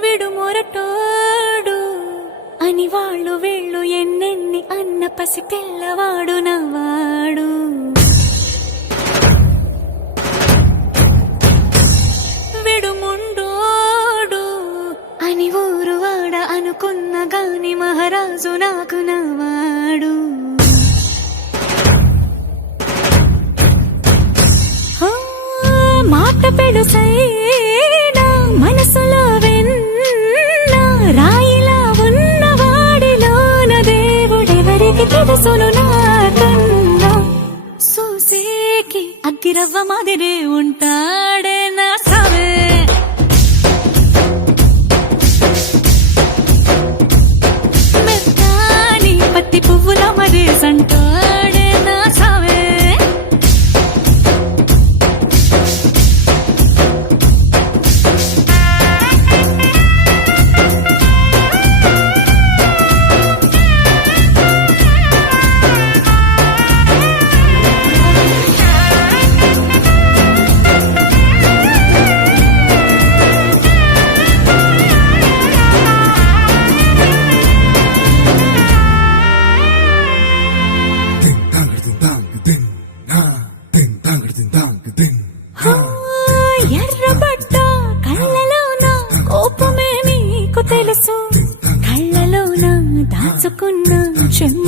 విడు మొరటోడు అని వాళ్ళు వీళ్ళు ఎన్నెన్ని అన్న పసి పిల్లవాడు నవ్వాడు. విడు ముండోడు అని ఊరు వాడ అనుకున్న గాని మహారాజు నాకు నవ్వాడు. మాట పెడుసైనా మనసులో వెన్న రాయిలా ఉన్నవాడిలోన దేవుడెవరికి తెలుసును నాకన్నా. సూసేకి అగ్గిరవ్వ మాదిరే ఉంటాడే నా సావే. మెత్తాని పత్తి పువ్వుల మరే సంటాడే నా సావే. ఎర్రబడ్డ కళ్ళలోన కోపమే నీకు తెలుసు, కళ్ళలోన దాచుకున్న చెమ్మ